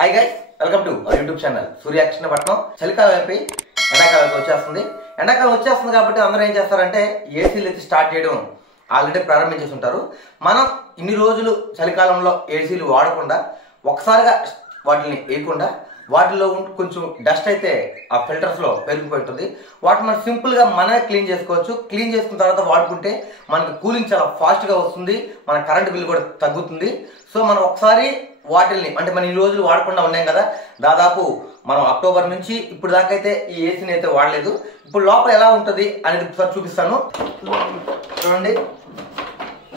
Hi guys, welcome to our YouTube channel సూర్యాక్షణపట్నం. చలికాలం అయిపోయి ఎండాకాలం వచ్చేస్తుంది. ఎండాకాలం వచ్చేస్తుంది కాబట్టి అందరూ ఏం చేస్తారంటే ఏసీలు అయితే స్టార్ట్ చేయడం ఆల్రెడీ ప్రారంభించేసి ఉంటారు. మనం ఇన్ని రోజులు చలికాలంలో ఏసీలు వాడకుండా ఒకసారిగా వాటిని వేయకుండా వాటిలో కొంచెం డస్ట్ అయితే ఆ ఫిల్టర్స్లో పెరిగిపోయి ఉంటుంది. వాటిని మనం సింపుల్గా మనమే క్లీన్ చేసుకోవచ్చు. క్లీన్ చేసుకున్న తర్వాత వాడుకుంటే మనకి కూలింగ్ చాలా ఫాస్ట్గా వస్తుంది, మన కరెంట్ బిల్ కూడా తగ్గుతుంది. సో మనం ఒకసారి వాటిల్ని అంటే మనం ఈ రోజులు వాడకుండా ఉన్నాం కదా, దాదాపు మనం అక్టోబర్ నుంచి ఇప్పుడు దాకా అయితే ఈ ఏసీని అయితే వాడలేదు. ఇప్పుడు లోపల ఎలా ఉంటుంది అనేది ఒకసారి చూపిస్తాను. చూడండి,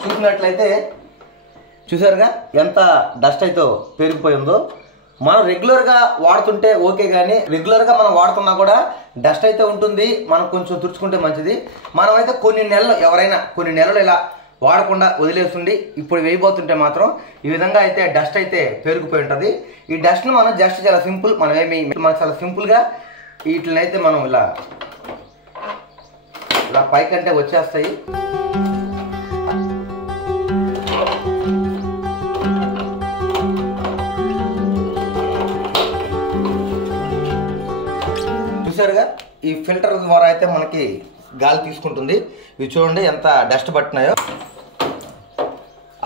చూసినట్లయితే చూసారుగా ఎంత డస్ట్ అయితే పెరిగిపోయిందో. మనం రెగ్యులర్గా వాడుతుంటే ఓకే, కానీ రెగ్యులర్గా మనం వాడుతున్నా కూడా డస్ట్ అయితే ఉంటుంది. మనం కొంచెం తుడుచుకుంటే మంచిది. మనమైతే కొన్ని నెలలు ఎవరైనా కొన్ని నెలలు ఇలా వాడకుండా వదిలేస్తుంది ఇప్పుడు వేయబోతుంటే మాత్రం ఈ విధంగా అయితే డస్ట్ అయితే పెరిగిపోయి ఉంటుంది. ఈ డస్ట్ను మనం జస్ట్ చాలా సింపుల్, మనం చాలా సింపుల్గా వీటిని అయితే మనం ఇలా పైకంటే వచ్చేస్తాయి. చూసారుగా, ఈ ఫిల్టర్ ద్వారా అయితే మనకి గాలి తీసుకుంటుంది. ఇవి చూడండి ఎంత డస్ట్ పట్టినాయో.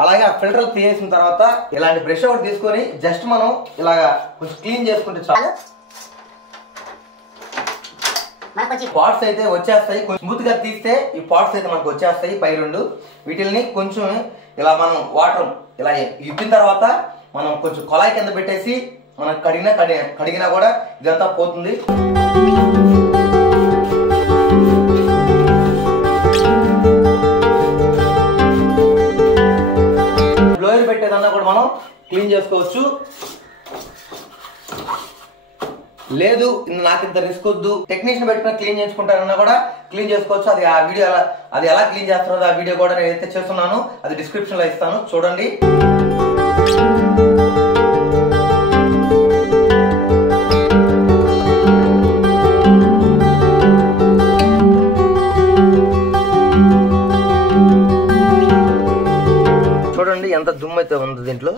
అలాగే ఆ ఫిల్టర్ తీసేసిన తర్వాత ఇలాంటి బ్రష్ ఒకటి తీసుకొని జస్ట్ మనం ఇలాగా కొంచెం క్లీన్ చేసుకుంటే చాలు. పార్ట్స్ అయితే వచ్చేస్తాయి. కొంచెం స్మూత్ గా తీస్తే ఈ పార్ట్స్ అయితే మనకు వచ్చేస్తాయి పై రెండు. వీటిని కొంచెం ఇలా మనం వాటర్ ఇలా ఇప్పిన తర్వాత మనం కొంచెం కొలాయి కింద పెట్టేసి మనం కడిగినా కూడా ఇదంతా పోతుంది. బ్లోయర్ పెట్టేదన్నా కూడా మనం క్లీన్ చేసుకోవచ్చు. లేదు నాకు ఇంత రిస్క్ వద్దు, టెక్నీషియన్ పెట్టుకుని క్లీన్ చేసుకుంటానన్నా కూడా క్లీన్ చేసుకోవచ్చు. అది ఆ వీడియో అది ఎలా క్లీన్ చేస్తారో ఆ వీడియో కూడా నేను అయితే చేస్తున్నాను, అది డిస్క్రిప్షన్ లో ఇస్తాను, చూడండి. చూడండి ఎంత దుమ్ము అయితే ఉంది దీంట్లో.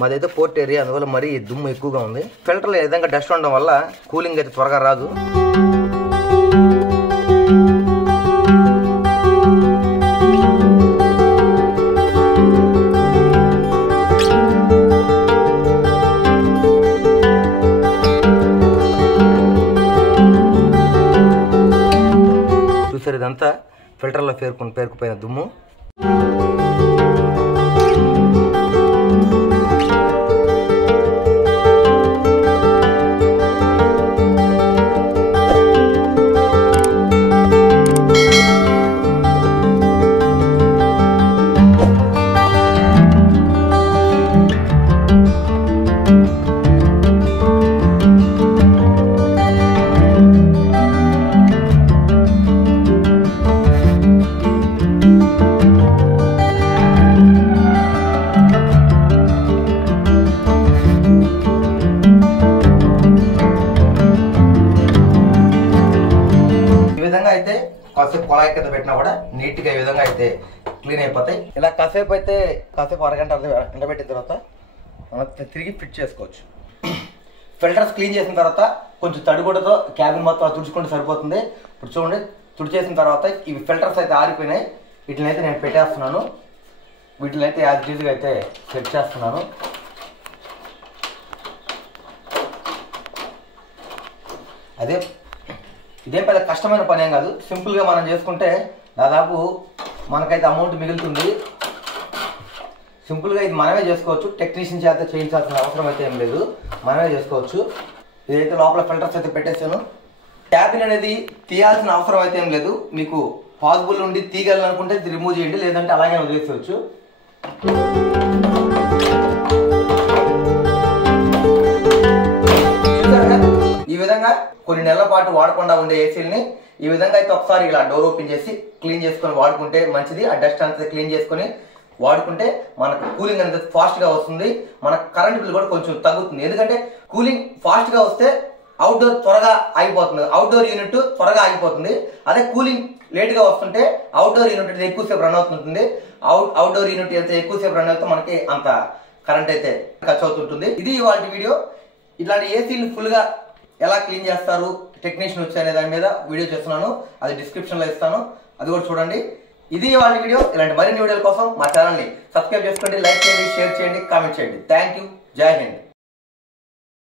మాదైతే పోర్ట్ ఏరియా, అందువల్ల మరీ దుమ్ము ఎక్కువగా ఉంది. ఫిల్టర్లో ఈ విధంగా డస్ట్ ఉండడం వల్ల కూలింగ్ అయితే త్వరగా రాదు. చూసారు, ఇదంతా ఫిల్టర్లో పేరుకుపోయిన దుమ్ము. అయితే కాసేపు కొలాయి కింద పెట్టినా కూడా నీట్ గా ఈ విధంగా అయితే క్లీన్ అయిపోతాయి. ఇలా కాసేపు అరగంట ఎండబెట్టిన తర్వాత మనం తిరిగి ఫిట్ చేసుకోవచ్చు. ఫిల్టర్స్ క్లీన్ చేసిన తర్వాత కొంచెం తడిగుడ్డతో క్యాబిన్ మొత్తం తుడుచుకుంటే సరిపోతుంది. ఇప్పుడు చూడండి, తుడిచేసిన తర్వాత ఇవి ఫిల్టర్స్ అయితే ఆరిపోయినాయి. వీటిని అయితే నేను పెట్టేస్తున్నాను. వీటిని అయితే యాజ్ ఈజీగా అయితే సెట్ చేస్తున్నాను. ఇదేం పెద్ద కష్టమైన పని ఏం కాదు. సింపుల్గా మనం చేసుకుంటే దాదాపు మనకైతే అమౌంట్ మిగులుతుంది. సింపుల్గా ఇది మనమే చేసుకోవచ్చు. టెక్నీషియన్ చేత చేయించాల్సిన అవసరం అయితే ఏం లేదు, మనమే చేసుకోవచ్చు. ఇదైతే లోపల ఫిల్టర్స్ అయితే పెట్టేశాను. క్యాబిన్ అనేది తీయాల్సిన అవసరం అయితే ఏం లేదు. మీకు పాసిబుల్ ఉండి తీయగలనుకుంటే ఇది రిమూవ్ చేయండి, లేదంటే అలాగే వదిలేసుకోవచ్చు. ఈ విధంగా కొన్ని నెలల పాటు వాడకుండా ఉండే ఏసీలని ఈ విధంగా అయితే ఒకసారి ఇలా డోర్ ఓపెన్ చేసి క్లీన్ చేసుకొని వాడుకుంటే మంచిది. ఆ డస్ట్ అంతా క్లీన్ చేసుకొని వాడుకుంటే మనకు కూలింగ్ అనేది ఫాస్ట్ గా వస్తుంది. మన కరెంట్ బిల్ కూడా కొంచెం తగ్గుతుంది. ఎందుకంటే కూలింగ్ ఫాస్ట్ గా వస్తే అవుట్డోర్ త్వరగా ఆగిపోతుంది, అవుట్డోర్ యూనిట్ త్వరగా ఆగిపోతుంది. అదే కూలింగ్ లేట్ గా వస్తుంటే అవుట్డోర్ యూనిట్ ఎక్కువసేపు రన్ అవుతుంటుంది. అవుట్డోర్ యూనిట్ ఎంత ఎక్కువసేపు రన్ అవుతే మనకి అంత కరెంట్ అయితే ఖర్చు అవుతుంటుంది. ఇది ఇవాళ వీడియో. ఇట్లాంటి ఏసీలు ఫుల్గా ఎలా క్లీన్ చేస్తారు టెక్నీషియన్ వచ్చి అనే దాని మీద వీడియో చేస్తున్నాను, అది డిస్క్రిప్షన్లో ఇస్తాను, అది కూడా చూడండి. ఇది వాళ్ళ వీడియో. ఇలాంటి మరిన్ని వీడియోల కోసం మా ఛానల్ని సబ్స్క్రైబ్ చేసుకోండి, లైక్ చేయండి, షేర్ చేయండి, కామెంట్ చేయండి. Thank you. జై హింద్.